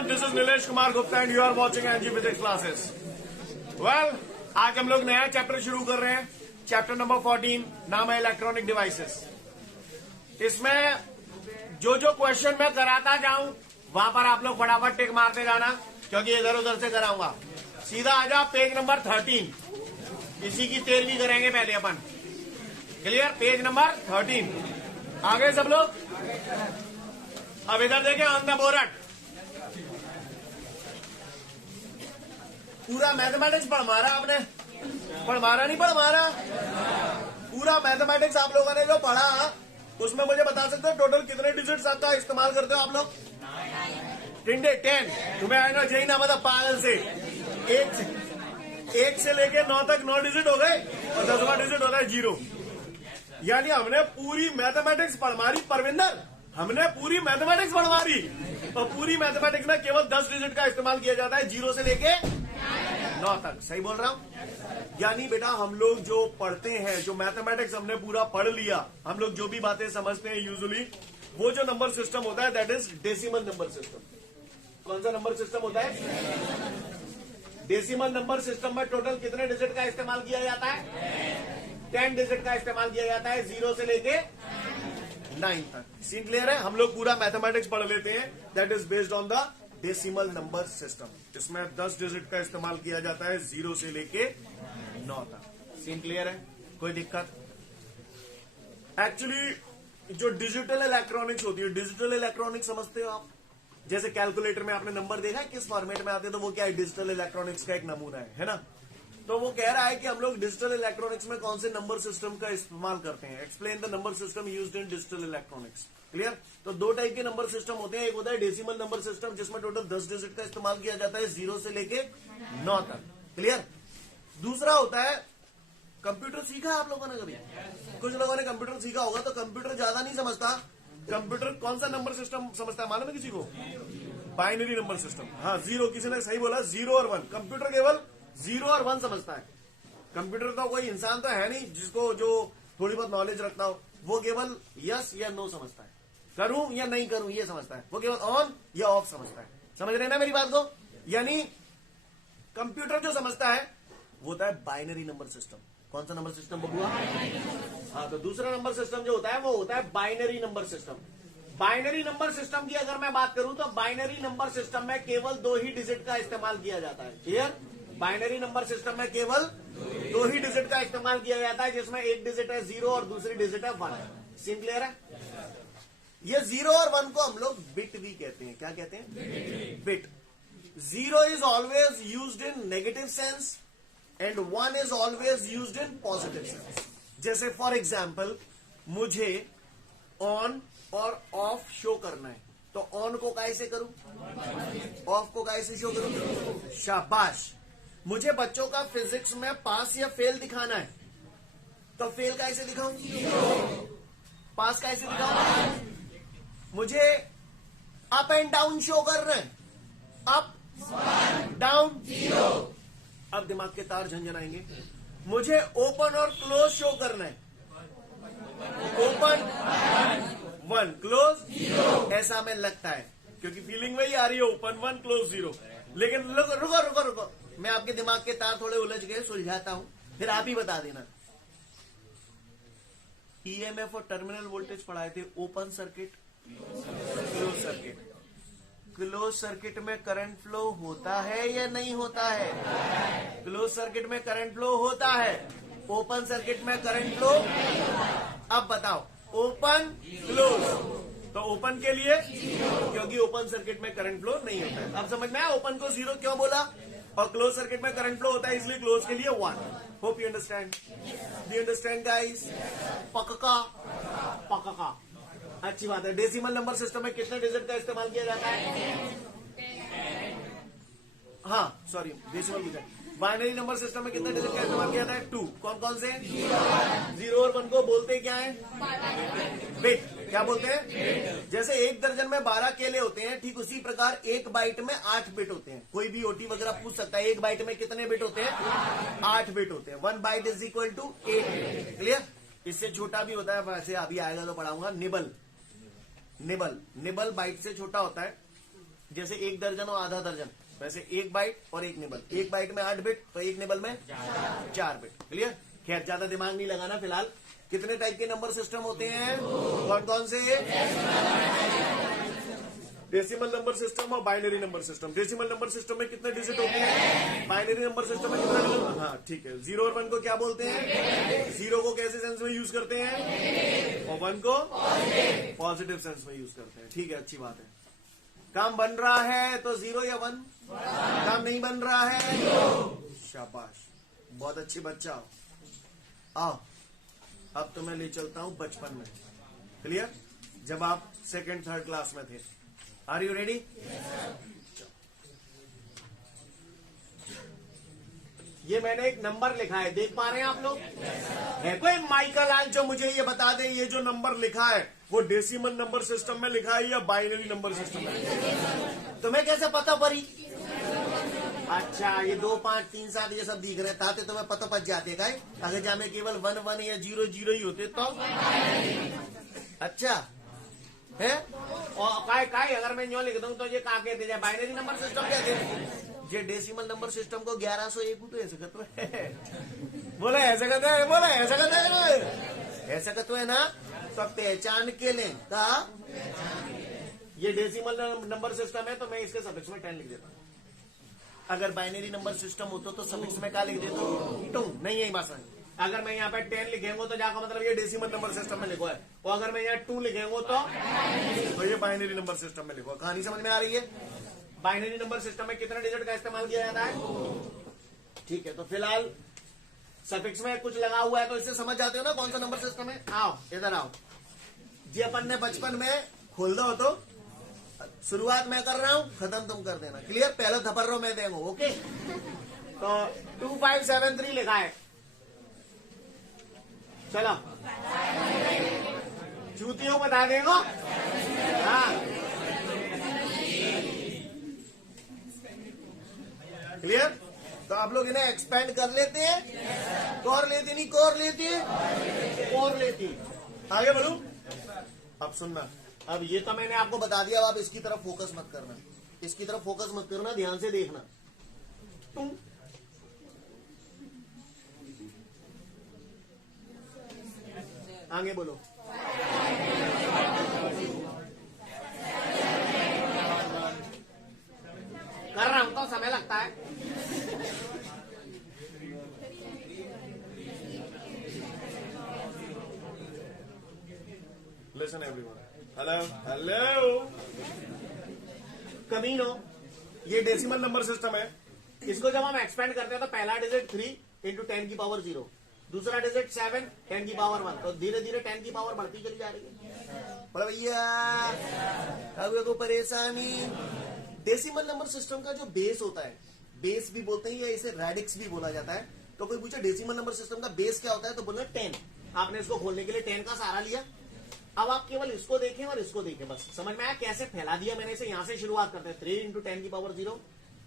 everyone, this is Nilesh Kumar Gupta and you are watching NG Physics Classes. Well, आज हम लोग नया chapter शुरू कर रहे हैं. चैप्टर नंबर 14 नाम है इलेक्ट्रॉनिक डिवाइसेस. इसमें जो जो क्वेश्चन मैं कराता जाऊं वहां पर आप लोग फटाफट टिक मारते जाना, क्योंकि इधर उधर से कराऊंगा. सीधा आ जाओ पेज नंबर 13. इसी की 13वीं करेंगे पहले अपन. क्लियर? Page number 13. आगे सब लोग. अब इधर देखें ऑन द बोर्ड. पूरा मैथमेटिक्स पढ़ मारा आपने. पढ़ मारा नहीं पढ़ मारा. पूरा मैथमेटिक्स आप लोगों ने जो पढ़ा उसमें मुझे बता सकते हो टोटल कितने डिजिट्स आपका इस्तेमाल करते हो आप लोग? 10. तुम्हें आए ना यही ना मतलब पागल से. एक से लेके 9 तक 9 डिजिट हो गए और 10वां डिजिट होता है 0. यानी हमने पूरी मैथमेटिक्स पढ़ मारी. परविंदर, हमने पूरी मैथमेटिक्स पढ़ मारी और पूरी मैथमेटिक्स में केवल 10 डिजिट का इस्तेमाल किया जाता है 0 से लेके 9 तक. सही बोल रहा हूं? यानी बेटा हम लोग जो पढ़ते हैं, जो मैथमेटिक्स हमने पूरा पढ़ लिया, हम लोग जो भी बातें समझते हैं यूजुअली वो जो नंबर सिस्टम होता है that is decimal number system. कौन सा नंबर सिस्टम होता है? डेसिमल नंबर सिस्टम में टोटल कितने डिजिट का इस्तेमाल किया जाता है? 10 डिजिट का इस्तेमाल किया जाता है 0 से लेके 9 तक. सीन क्लियर है? हम लोग पूरा मैथमेटिक्स पढ़ लेते हैं that is based on the decimal number system. इसमें 10 डिजिट का इस्तेमाल किया जाता है 0 से लेके 9 तक. सीन क्लियर है? कोई दिक्कत? एक्चुअली जो डिजिटल इलेक्ट्रॉनिक्स होती है, डिजिटल इलेक्ट्रॉनिक्स समझते हो आप? जैसे कैलकुलेटर में आपने नंबर देखा है किस फॉर्मेट में आते हैं, तो वो क्या है? डिजिटल इलेक्ट्रॉनिक्स का एक नमूना है ना? तो वो कह रहा है कि हम लोग डिजिटल इलेक्ट्रॉनिक्स में कौन से नंबर सिस्टम का इस्तेमाल करते हैं. Explain the number system used in digital electronics. Clear? तो 2 टाइप के नंबर सिस्टम होते हैं. एक होता है डेसिमल नंबर सिस्टम जिसमें टोटल 10 डिजिट का इस्तेमाल किया जाता है 0 से लेके 9 तक. क्लियर? दूसरा होता है, कंप्यूटर सीखा आप लोगों ने कभी? कुछ लोगों ने कंप्यूटर सीखा होगा. तो कंप्यूटर ज्यादा नहीं समझता. कंप्यूटर कौन सा नंबर सिस्टम समझता है मालूम है किसी को? Binary number system. हाँ, 0. किसी ने सही बोला, 0 और 1. कंप्यूटर केवल 0 और 1 समझता है. कंप्यूटर तो कोई इंसान तो है नहीं जिसको जो थोड़ी बहुत नॉलेज रखता हो. वो केवल यस या नो समझता है. करूं या नहीं करूं ये समझता है. वो केवल ऑन या ऑफ समझता है. समझ रहे हैं ना मेरी बात को? यानी कंप्यूटर जो समझता है वो होता है बाइनरी नंबर सिस्टम. कौन सा नंबर सिस्टम बबुआ? हाँ, तो दूसरा नंबर सिस्टम जो होता है वो होता है binary number system. Binary number system की अगर मैं बात करूं तो बाइनरी नंबर सिस्टम में केवल 2 ही डिजिट का इस्तेमाल किया जाता है. क्लियर? बाइनरी नंबर सिस्टम में केवल 2 ही डिजिट का इस्तेमाल किया जाता है, जिसमें एक डिजिट है 0 और दूसरी डिजिट है 1. सीन क्लियर है? ये 0 और 1 को हम लोग बिट भी कहते हैं. क्या कहते हैं? Bit. 0 is always used in negative sense and 1 is always used in positive sense. जैसे फॉर एग्जाम्पल मुझे ऑन और ऑफ शो करना है, तो ऑन को कैसे करूं? ऑफ को कैसे शो करूं? शाबाश. मुझे बच्चों का फिजिक्स में पास या फेल दिखाना है, तो फेल कैसे दिखाऊं? पास कैसे दिखाऊं? मुझे अप एंड डाउन शो कर रहे हैं, अप डाउन 0. अब दिमाग के तार झंझनाएंगे. मुझे ओपन और क्लोज शो करना है, ओपन 1 क्लोज 0. ऐसा हमें लगता है क्योंकि फीलिंग वही आ रही है, ओपन 1 क्लोज 0. लेकिन रुको, मैं आपके दिमाग के तार थोड़े उलझ गए, सुलझाता हूं, फिर आप ही बता देना. ईएमएफ और टर्मिनल वोल्टेज पढ़ाए थे. Open circuit, close circuit. Close circuit में करंट फ्लो होता है या नहीं होता है? क्लोज सर्किट में करंट फ्लो होता है. ओपन सर्किट में करंट फ्लो. अब बताओ, ओपन क्लोज, तो ओपन के लिए क्योंकि ओपन सर्किट में करंट फ्लो नहीं होता है. अब समझ में आया ओपन को 0 क्यों बोला, और क्लोज सर्किट में करंट फ्लो होता है इसलिए क्लोज के लिए 1. Hope you understand. Do you understand guys? पक्का. अच्छी बात है. डेसिमल नंबर सिस्टम में कितने डिजिट का इस्तेमाल किया जाता है? हाँ sorry, decimal digit. Binary number system में कितने डिजिट का इस्तेमाल किया जाता है? 2. कौन कौन से? 0 और 1 को बोलते क्या है? बिट. क्या बोलते हैं? जैसे 1 दर्जन में 12 केले होते हैं, ठीक उसी प्रकार 1 बाइट में 8 बिट होते हैं. कोई भी ओटी वगैरह पूछ सकता है 1 बाइट में कितने बिट होते हैं? 8 बिट होते हैं. 1 byte is equal to 8. Clear? इससे छोटा भी होता है, वैसे अभी आएगा तो पढ़ाऊंगा. निबल बाइट से छोटा होता है. जैसे 1 दर्जन और आधा दर्जन, वैसे 1 बाइट और 1 निबल। 1 बाइट में 8 बिट तो 1 निबल में 4 बिट। क्लियर? खैर ज्यादा दिमाग नहीं लगाना फिलहाल। कितने टाइप के नंबर सिस्टम होते हैं? कौन कौन से? डेसिमल नंबर सिस्टम और binary number system. Decimal number system में कितने डिजिट होते हैं? बाइनरी नंबर सिस्टम में कितने डिजिट? हाँ ठीक है। 0 और 1 को क्या बोलते हैं? 0 को कैसे सेंस में यूज करते हैं और 1 को पॉजिटिव सेंस में यूज करते हैं। ठीक है, अच्छी बात है। काम बन रहा है तो 0 या 1? काम नहीं बन रहा है? शाबाश, बहुत अच्छी बच्चा हो। आओ अब तो मैं ले चलता हूं बचपन में। क्लियर? जब आप 2nd 3rd क्लास में थे। Are you ready? ये मैंने एक नंबर लिखा है, देख पा रहे हैं आप लोग? है कोई माइकल आज जो मुझे ये बता दे ये जो नंबर लिखा है वो डेसिमल नंबर सिस्टम में लिखा है या बाइनरी नंबर सिस्टम में? तुम्हें कैसे पता पड़ी? अच्छा, ये 2 5 3 7 ये सब दिख रहे थे, तुम्हें पता पड़ जाते का? अगर जामे केवल 1 1 या 0 0 ही होते तो? अच्छा है। और काय अगर मैं यो लिख दूं तो ये कहा कहते हैं? बाइनरी नंबर सिस्टम कहते हैं। ये डेसिमल नंबर सिस्टम को 1101 तो ऐसे कहते हैं। बोला ऐसा कहते हैं? बोला ऐसा कहते हैं? ऐसा कहते हैं ना, तो पहचान के लें का ये डेसिमल नंबर सिस्टम है तो मैं इसके सफिक्स में 10 लिख देता हूं। अगर बाइनरी नंबर सिस्टम होता तो सफिक्स में क्या लिख देता हूं? 2। नहीं यही बात है। अगर मैं यहाँ पे 10 लिखेंगे तो जाकर मतलब ये डेसिमल नंबर सिस्टम में लिखो है, और अगर मैं यहाँ 2 लिखेंगे तो ये बाइनरी नंबर सिस्टम में लिखो। कहानी समझ में आ रही है? बाइनरी नंबर सिस्टम में कितने डिजिट का इस्तेमाल किया जाता है? ठीक है, तो फिलहाल सफिक्स में कुछ लगा हुआ है तो इससे समझ जाते हो ना कौन सा नंबर सिस्टम है। आओ इधर आओ जी। अपन ने बचपन में खोल दो तो शुरुआत मैं कर रहा हूं, खत्म तुम कर देना। क्लियर? पहले थपर्रो मैं देंगे। ओके, तो 2573 लिखा है। चलो चूतियों बता देंगे। हाँ क्लियर? तो आप लोग इन्हें एक्सपेंड कर लेते हैं? कोर लेती नहीं? कोर लेती है? कोर लेती। आगे बढ़ू। अब सुनना, अब ये तो मैंने आपको बता दिया। अब आप इसकी तरफ फोकस मत करना, इसकी तरफ फोकस मत करना, ध्यान से देखना। तुम आगे बोलो। कर रहा हूं तो समय लगता है। Listen everyone. हेलो हेलो कमीनो, ये डेसिमल नंबर सिस्टम है। इसको जब हम एक्सपेंड करते हैं तो पहला डिजिट 3 इंटू 10 की पावर 0, दूसरा डिजिट 7 10 की पावर 1, तो धीरे धीरे 10 की पावर बढ़ती चली जा रही है। बोला भैया अब को परेशानी। डेसिमल नंबर सिस्टम का जो बेस होता है, बेस भी बोलते हैं या इसे रेडिक्स भी बोला जाता है। तो कोई पूछे डेसिमल नंबर सिस्टम का बेस क्या होता है तो बोलना 10। आपने इसको खोलने के लिए 10 का सहारा लिया। अब आप केवल इसको देखें और इसको देखें, बस समझ में आया कैसे फैला दिया मैंने इसे। यहां से शुरुआत करते हैं 3 इंटू 10 की पावर 0,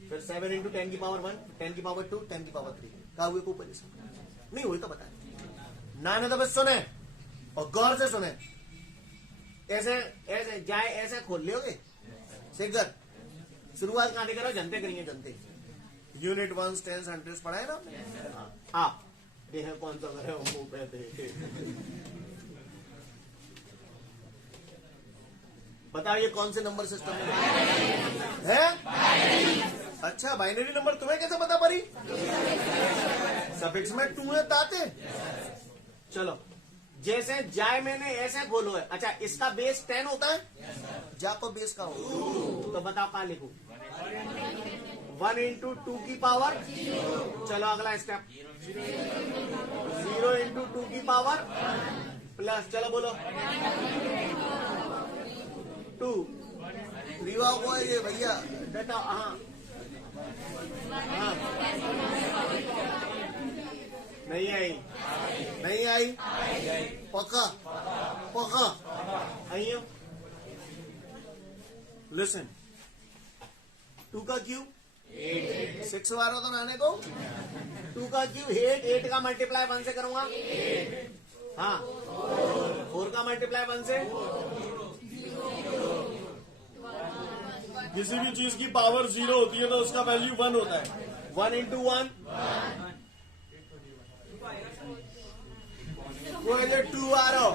फिर 7 इंटू 10 की पावर 1, 10 की पावर 2, 10 की पावर 3। कहा हुए को ऊपर नहीं हुई तो बताए ना, तो बस सुने और गौर से सुने। ऐसे ऐसे जाए ऐसे खोल लोगे सिगर। शुरुआत कहां से करो? जनते करेंगे, जनते। यूनिट 1 10 100 पढ़ा है ना आप? देख कौन सा करे मुंह पे थे। बताओ ये कौन से नंबर सिस्टम है? अच्छा, बाइनरी नंबर। तुम्हें कैसे पता पड़ी? सफिक्स में 2 है ताते। चलो जैसे जाए मैंने ऐसे खोलो है। अच्छा, इसका बेस 10 होता है? जा को बेस का हो तो बताओ कहां लिखू? 1 इंटू 2 की पावर। चलो अगला स्टेप 0 इंटू 2 की पावर प्लस, चलो बोलो 2। रिवा को ये भैया बेटा। हाँ हाँ नहीं आई, नहीं आई, पक्का पक्का आई हो। लिसन, 2 का क्यूब 6 बार तो नाने को 2 का क्यूब 8 का मल्टीप्लाई 1 से करूंगा। हाँ 4 का मल्टीप्लाई 1 से किसी भी चीज की पावर 0 होती है तो उसका वैल्यू 1 होता है। 1 इंटू 1 वो है 2 आ रहा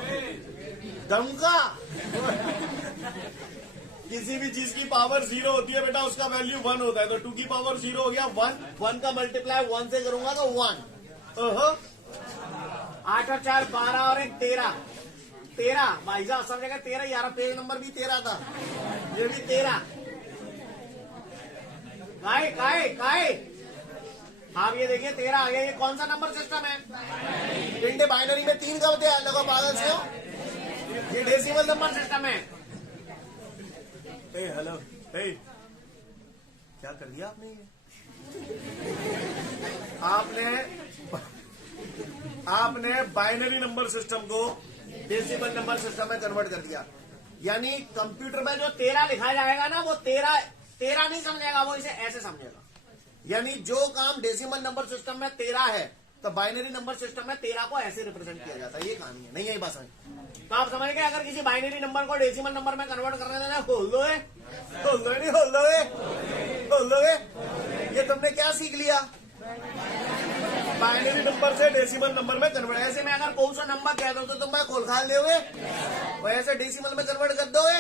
धमका। किसी भी चीज की पावर 0 होती है बेटा उसका वैल्यू 1 होता है। तो 2 की पावर 0 हो गया 1 का मल्टीप्लाई 1 से करूंगा तो 1। 8 और 4 12 और 1 13 भाई साहब सब जगह 13 यार। पेज नंबर भी 13 था, ये भी 13। काहे आप ये देखिए 13 आ गया। ये कौन सा नंबर सिस्टम है? इंडे बाइनरी में 3 का होते हैं। लोगों पागल से हो, ये डेसिमल नंबर सिस्टम है। हेलो क्या कर दिया आपने? ये आपने बाइनरी नंबर सिस्टम को डेसिमल नंबर सिस्टम में कन्वर्ट कर दिया। यानी कंप्यूटर में जो 13 लिखा जाएगा ना वो 13 नहीं समझेगा, वो इसे ऐसे समझेगा। यानी जो काम डेसिमल नंबर सिस्टम में 13 है तो बाइनरी नंबर सिस्टम में 13 को ऐसे रिप्रेजेंट किया जाता है। ये कहानी है, नहीं यही बात समझ। तो आप समझ गए, अगर किसी बाइनरी नंबर को डेसिमल नंबर में कन्वर्ट करने देना, खोल दो ये तुमने क्या सीख लिया? बाइनरी नंबर से डेसिमल नंबर में कन्वर्ट। ऐसे में अगर कौन सा नंबर कह दो तो तुम मैं खोल खाल दोगे, वैसे डेसिमल में कन्वर्ट कर दोगे।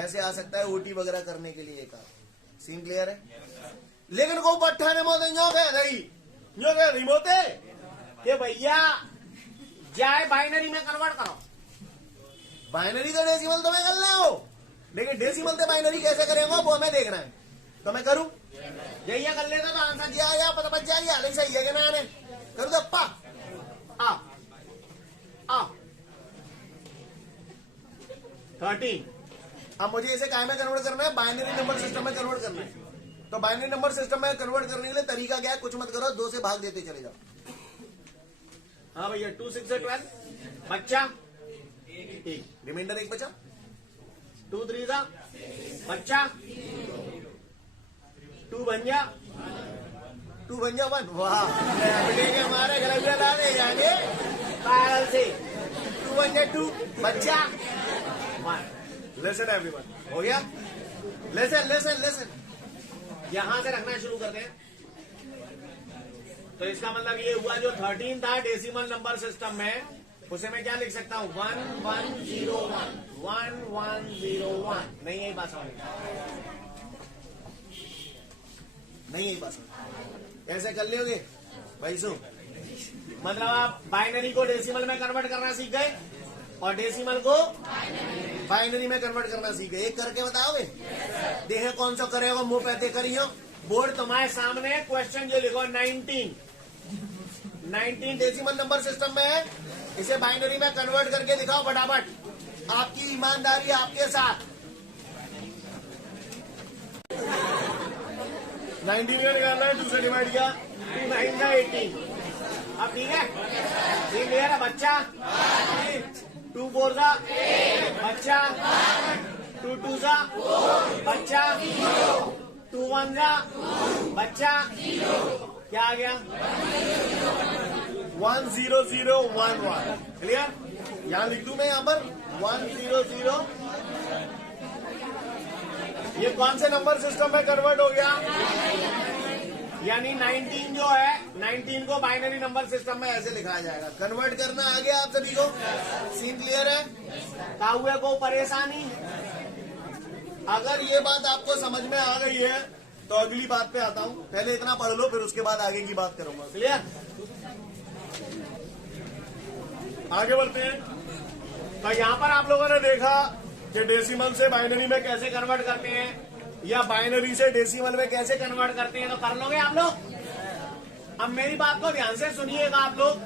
ऐसे आ सकता है ओटी वगैरह करने के लिए। सीन क्लियर है? लेकिन को पट्ठा ने मोते जो कह रही मोते कि भैया जाए बाइनरी में कन्वर्ट करो। बाइनरी तो डेसिमल तो मैं कर रहे हो, लेकिन डेसिमल से बाइनरी कैसे करेंगे वो हमें देखना है। तो मैं करूं यही कर लेता तो आंसर जी आ गया, पता बच जाएगी। नहीं सही है कि ना करूँ तो पा आ 13। अब मुझे इसे काय में कन्वर्ट करना है? बाइनरी नंबर सिस्टम में कन्वर्ट करना है। तो बाइनरी नंबर सिस्टम में कन्वर्ट करने के लिए तरीका क्या है? कुछ मत करो, 2 से भाग देते चले जाओ। हाँ भैया 2 6 12 बच्चा 1, रिमाइंडर 1 बचा। 2 3 का बच्चा 2 बन जा 1। वाह हमारे घर ला दे जाएंगे पागल से। 2 बन जा 2 बच्चा 1। लेसन एवरीवन हो गया। लेसन यहां से रखना शुरू करते हैं। तो इसका मतलब ये हुआ जो 13 था डेसिमल नंबर सिस्टम में, उसे मैं क्या लिख सकता हूं? 1101 1101। नहीं यही बात समझ, नहीं यही बात समझ। ऐसे कर लोगे भाई सो, मतलब आप बाइनरी को डेसिमल में कन्वर्ट करना सीख गए और डेसिमल को बाइनरी में कन्वर्ट करना सीख गए। एक करके बताओगे? देखे कौन सा करेगा, मुंह पे करियो। बोर्ड तुम्हारे सामने, क्वेश्चन जो लिखो 19 डेसिमल नंबर सिस्टम में है। इसे बाइनरी में कन्वर्ट करके दिखाओ फटाफट। आपकी ईमानदारी आपके साथ। 19 का निकालना है, 2 से डिवाइड किया 2 9 का 18। अब ठीक है, ये मेरा बच्चा 2 4 का बच्चा 2 2 का बच्चा 2 1 का बच्चा क्या आ गया? 10011। क्लियर? यहां लिख दूं मैं यहां पर 100। ये कौन से नंबर सिस्टम में कन्वर्ट हो गया? यानी 19 जो है 19 को बाइनरी नंबर सिस्टम में ऐसे लिखा जाएगा। कन्वर्ट करना आ गया आप सभी को? सीन क्लियर है? काहुए को परेशानी? अगर ये बात आपको समझ में आ गई है तो अगली बात पे आता हूं। पहले इतना पढ़ लो, फिर उसके बाद आगे की बात करूंगा। क्लियर? आगे बढ़ते हैं। तो यहां पर आप लोगों ने देखा कि डेसिमल से बाइनरी में कैसे कन्वर्ट करते हैं या बाइनरी से डेसिमल में कैसे कन्वर्ट करते हैं। तो कर लोगे आप लोग? अब मेरी बात को ध्यान से सुनिएगा आप लोग।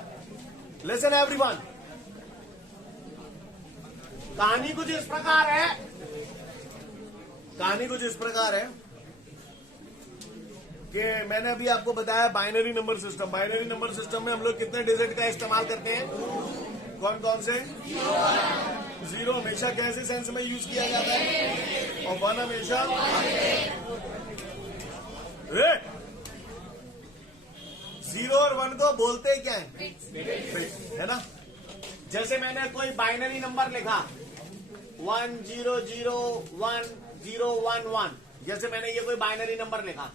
लिसन एवरीवन, कहानी कुछ इस प्रकार है। कहानी कुछ इस प्रकार है कि मैंने अभी आपको बताया binary number system. Binary number system में हम लोग कितने डिजिट का इस्तेमाल करते हैं? कौन कौन से? 0 हमेशा कैसे सेंस में यूज किया जाता है और 1 हमेशा 0 और 1 को बोलते क्या है ना? जैसे मैंने कोई बाइनरी नंबर लिखा 1001 011, जैसे मैंने ये कोई बाइनरी नंबर लिखा,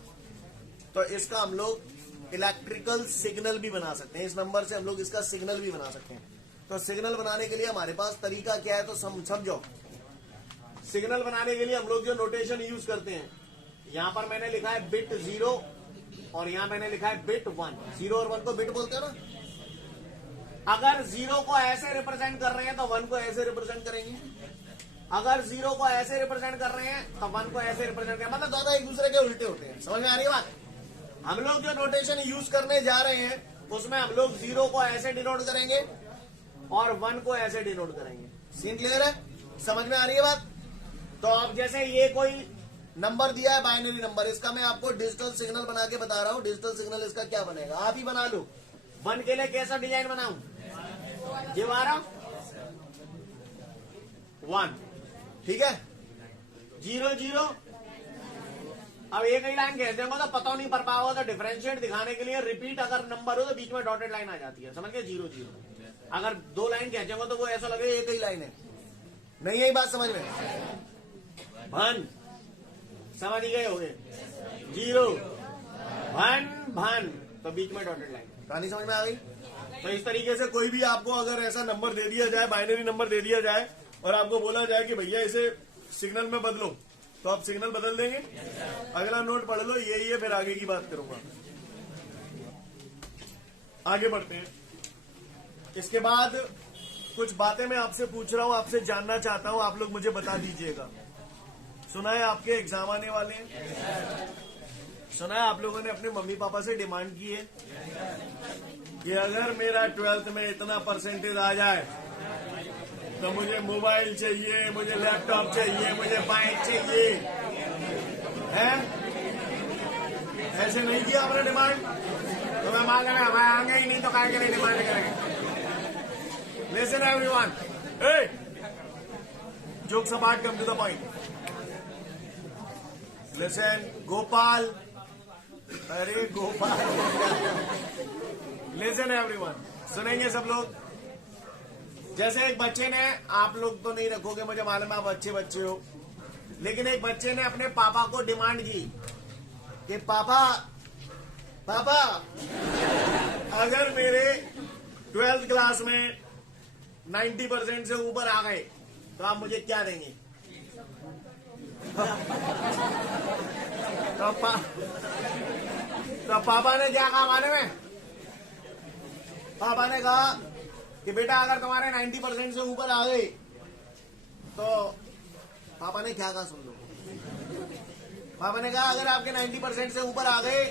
तो इसका हम लोग इलेक्ट्रिकल सिग्नल भी बना सकते हैं। इस नंबर से हम लोग इसका सिग्नल भी बना सकते हैं। तो सिग्नल बनाने के लिए हमारे पास तरीका क्या है, तो समझो। सिग्नल बनाने के लिए हम लोग जो नोटेशन यूज करते हैं, यहां पर मैंने लिखा है बिट 0 और यहां मैंने लिखा है बिट 1। 0 और 1 को बिट बोलते हैं ना। अगर 0 को ऐसे रिप्रेजेंट कर रहे हैं तो 1 को ऐसे रिप्रेजेंट करेंगे। अगर 0 को ऐसे रिप्रेजेंट कर रहे हैं तो 1 को ऐसे रिप्रेजेंट करेंगे। मतलब दोनों एक दूसरे के उल्टे होते हैं। समझ में आ रही है बात? हम लोग जो नोटेशन यूज करने जा रहे हैं उसमें हम लोग 0 को ऐसे डिनोट करेंगे और 1 को ऐसे डिनोट करेंगे। सीन क्लियर है? समझ में आ रही है बात? तो अब जैसे ये कोई नंबर दिया है, बाइनरी नंबर, इसका मैं आपको डिजिटल सिग्नल बना के बता रहा हूं। डिजिटल सिग्नल इसका क्या बनेगा, आप ही बना लो। 1 के लिए कैसा डिजाइन बनाऊं? ये 1, ठीक है। 0 0। अब एक ही लाइन कह देंगे तो पता नहीं पड़ पाओगे, तो डिफरेंशिएट दिखाने के लिए रिपीट अगर नंबर हो तो बीच में डॉटेड लाइन आ जाती है। समझ गए? 0 0। अगर 2 लाइन कह देंगे तो वो ऐसा लगे एक ही लाइन है। नहीं यही बात समझ में? 1 समझ गए होंगे। 0 1 तो बीच में डॉटेड लाइन। कहानी समझ में आ गई? तो इस तरीके से कोई भी आपको अगर ऐसा नंबर दे दिया जाए, बाइनरी नंबर दे दिया जाए और आपको बोला जाए कि भैया इसे सिग्नल में बदलो, तो आप सिग्नल बदल देंगे। अगला नोट पढ़ लो, ये फिर आगे की बात करूंगा। आगे बढ़ते हैं। इसके बाद कुछ बातें मैं आपसे पूछ रहा हूं, आपसे जानना चाहता हूं, आप लोग मुझे बता दीजिएगा। सुना है आपके एग्जाम आने वाले हैं? सुना है आप लोगों ने अपने मम्मी पापा से डिमांड की है कि अगर मेरा 12th में इतना परसेंटेज आ जाए तो मुझे मोबाइल चाहिए, मुझे लैपटॉप चाहिए, मुझे बाइक चाहिए, है? ऐसे नहीं किया आपने डिमांड? तो मैं मांगे ही नहीं तो काहे के लिए डिमांड करेंगे? Listen everyone, jokes apart, come to the point. Listen Gopal, अरे गोपाल, लिसन एवरीवन, सुनेंगे सब लोग। जैसे एक बच्चे ने, आप लोग तो नहीं रखोगे मुझे मालूम है, आप अच्छे बच्चे हो, लेकिन एक बच्चे ने अपने पापा को डिमांड की कि पापा अगर मेरे 12th क्लास में 90% से ऊपर आ गए तो आप मुझे क्या देंगे? तो पापा ने क्या कहा मालूम है? पापा ने कहा कि बेटा अगर तुम्हारे 90% से ऊपर आ गए, तो पापा ने क्या कहा सुन लो। पापा ने कहा अगर आपके 90% से ऊपर आ गए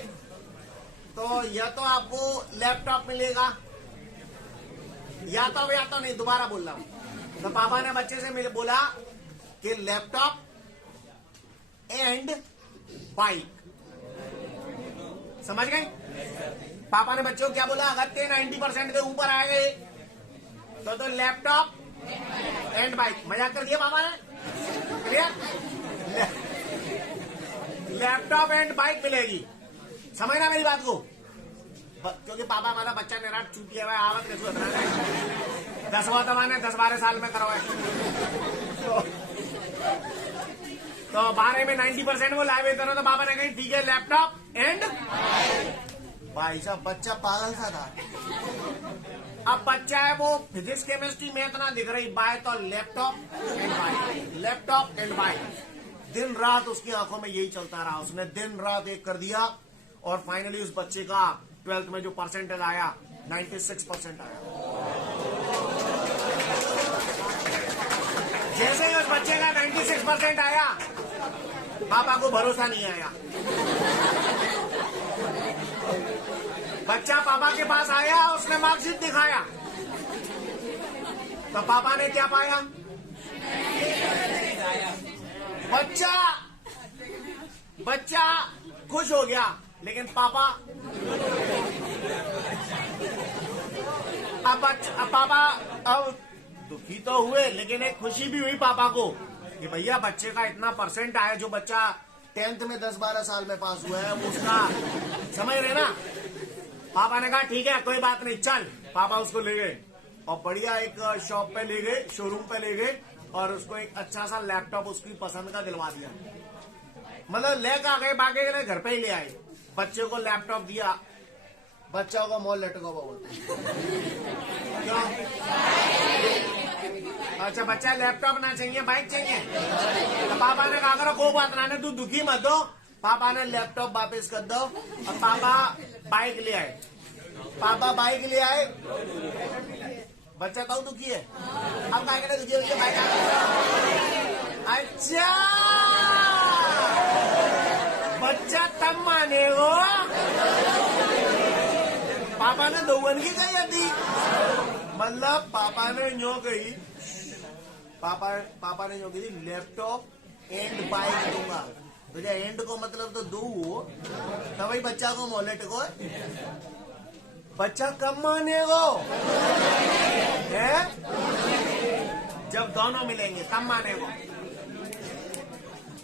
तो या तो आपको लैपटॉप मिलेगा, या तो नहीं, दोबारा बोल रहा हूं। तो पापा ने बच्चे से मेरे बोला कि लैपटॉप एंड बाइक। समझ गए? पापा ने बच्चों को क्या बोला? अगर ते 90% के ऊपर आ गए तो लैपटॉप एंड बाइक। मजाक कर दिया पापा ने? क्लियर? लैपटॉप एंड बाइक मिलेगी। समझना मेरी बात को? क्योंकि पापा हमारा बच्चा निराट चूतिया हुआ है, आवत कैसे उतरा है? 10वां तो मैंने 10-12 साल में करवाए, तो 12 में 90% वो लाए तो पापा ने कही ठीक है लैपटॉप एंड भाई साहब, बच्चा पागल सा था। अब बच्चा है वो फिजिक्स केमिस्ट्री मैथ ना दिख रही, बाय तो laptop and bike, laptop and bike. दिन रात उसकी आंखों में यही चलता रहा। उसने दिन रात एक कर दिया और फाइनली उस बच्चे का 12th में जो परसेंटेज आया 96% आया। जैसे ही उस बच्चे का 96% आया, पापा को भरोसा नहीं आया। बच्चा पापा के पास आया, उसने मार्कशीट दिखाया, तो पापा ने क्या पाया? बच्चा खुश हो गया, लेकिन पापा अब दुखी तो हुए, लेकिन एक खुशी भी हुई पापा को कि भैया बच्चे का इतना परसेंट आया। जो बच्चा 10th में 10-12 साल में पास हुआ है उसका, समझ रहे ना? पापा ने कहा ठीक है कोई बात नहीं, चल। पापा उसको ले गए और बढ़िया एक शॉप पे ले गए, शोरूम पे ले गए और उसको एक अच्छा सा लैपटॉप उसकी पसंद का दिलवा दिया। मतलब ले का गए भागे गए घर पे ही ले आए, बच्चे को लैपटॉप दिया, बच्चा का मॉल लटका हुआ बोलते क्या? अच्छा बच्चा लैपटॉप ना चाहिए बाइक चाहिए, तो पापा ने कहा करो को बात ना तू दुखी मत दो, पापा ने लैपटॉप वापस कर दो और पापा बाइक ले आए। पापा बाइक ले आए, बच्चा कब दुखी है? अब काय के दुखी है बाइक? अच्छा बच्चा तब मानेगो पापा ने दौवन की कही थी, मतलब पापा ने यूं कही, पापा ने यूं कही लैपटॉप एंड बाइक दूंगा, तो क्या एंड को मतलब तो दो हो, तो भाई बच्चा को मॉलेट को बच्चा कब मानेगो है? जब दोनों मिलेंगे तब मानेगो।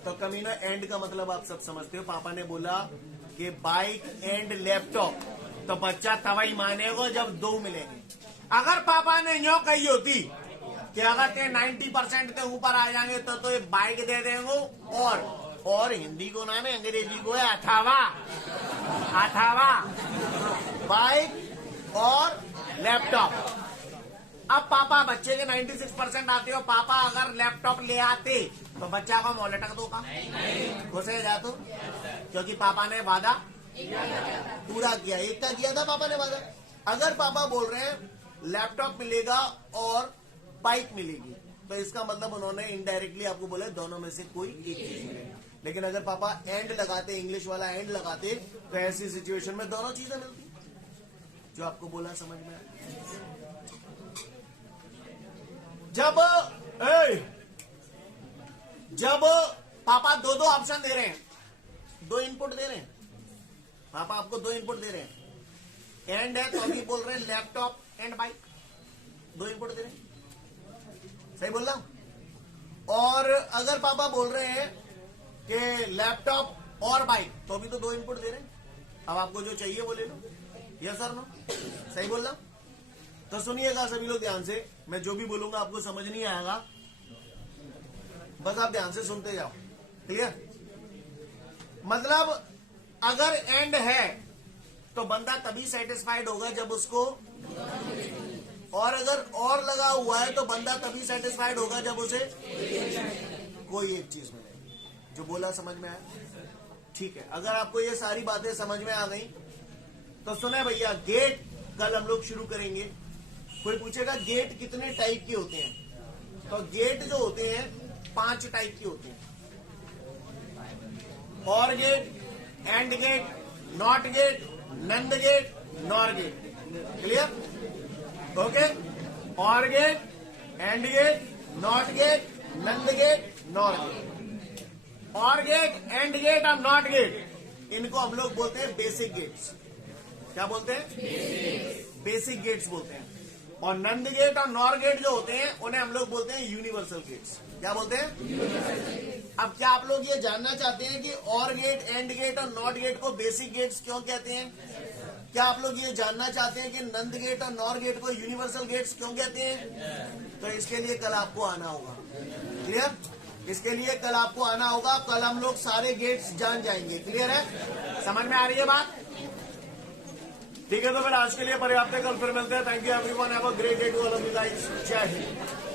तो कमीना एंड का मतलब आप सब समझते हो, पापा ने बोला कि बाइक एंड लैपटॉप, तो बच्चा तभी मानेगो जब दो मिलेंगे। अगर पापा ने यूं कही होती कि अगर ते 90% के ऊपर आ जाएंगे तो ये बाइक दे देंगे, और हिंदी को नाम है, अंग्रेजी को है अथावा, अथावा बाइक और लैपटॉप। अब पापा बच्चे के 96% आते हो, पापा अगर लैपटॉप ले आते तो बच्चा को मॉल लटक दो का खुश है जा, तो क्योंकि पापा ने वादा पूरा किया, एक का किया था पापा ने वादा। अगर पापा बोल रहे हैं लैपटॉप मिलेगा और बाइक मिलेगी, तो इसका मतलब उन्होंने इनडायरेक्टली आपको बोला दोनों में से कोई एक चीज मिलेगी। लेकिन अगर पापा एंड लगाते, इंग्लिश वाला एंड लगाते, तो ऐसी सिचुएशन में दोनों चीजें मिलती। जो आपको बोला समझ में आया? जब पापा दो ऑप्शन दे रहे हैं, दो इनपुट दे रहे हैं, पापा आपको दो इनपुट दे रहे हैं, एंड है तो अभी बोल रहे हैं लैपटॉप एंड बाइक, दो इनपुट दे रहे हैं, सही बोल रहा? और अगर पापा बोल रहे हैं कि लैपटॉप और बाइक, तो अभी तो दो इनपुट दे रहे हैं, अब आपको जो चाहिए वो ले लो, यस सर नो, सही बोल रहा? तो सुनिएगा सभी लोग ध्यान से, मैं जो भी बोलूंगा आपको समझ नहीं आएगा, बस आप ध्यान से सुनते जाओ, क्लियर? मतलब अगर एंड है तो बंदा तभी सेटिस्फाइड होगा जब उसको, और अगर और लगा हुआ है तो बंदा तभी सेटिस्फाइड होगा जब उसे कोई एक चीज मिलेगी। जो बोला समझ में आया? ठीक है, अगर आपको ये सारी बातें समझ में आ गई तो सुने भैया, गेट कल हम लोग शुरू करेंगे। कोई पूछेगा गेट कितने टाइप के होते हैं, तो गेट जो होते हैं 5 टाइप के होते हैं, OR gate, AND gate, NOT gate, NAND gate, NOR gate, clear? Okay, OR gate, AND gate, NOT gate, NAND gate, NOR gate. OR gate, AND gate और नॉट गेट, इनको हम लोग बोलते हैं बेसिक गेट्स। क्या बोलते हैं? बेसिक गेट्स बोलते हैं। और नंद गेट और नॉर गेट जो होते हैं उन्हें हम लोग बोलते हैं यूनिवर्सल गेट्स। क्या बोलते हैं? अब क्या आप लोग ये जानना चाहते हैं कि और गेट, एंड गेट और नॉट गेट को बेसिक गेट्स क्यों कहते हैं? क्या आप लोग ये जानना चाहते हैं कि नंद गेट और नॉर गेट को यूनिवर्सल गेट्स क्यों कहते हैं? तो इसके लिए कल आपको आना होगा, क्लियर? इसके लिए कल आपको आना होगा, कल हम लोग सारे गेट्स जान जाएंगे, क्लियर है? समझ में आ रही है बात? ठीक है, तो फिर आज के लिए पर्याप्त है, कल फिर मिलते हैं। Thank you everyone, have a great day to all of you guys. जय हिंद।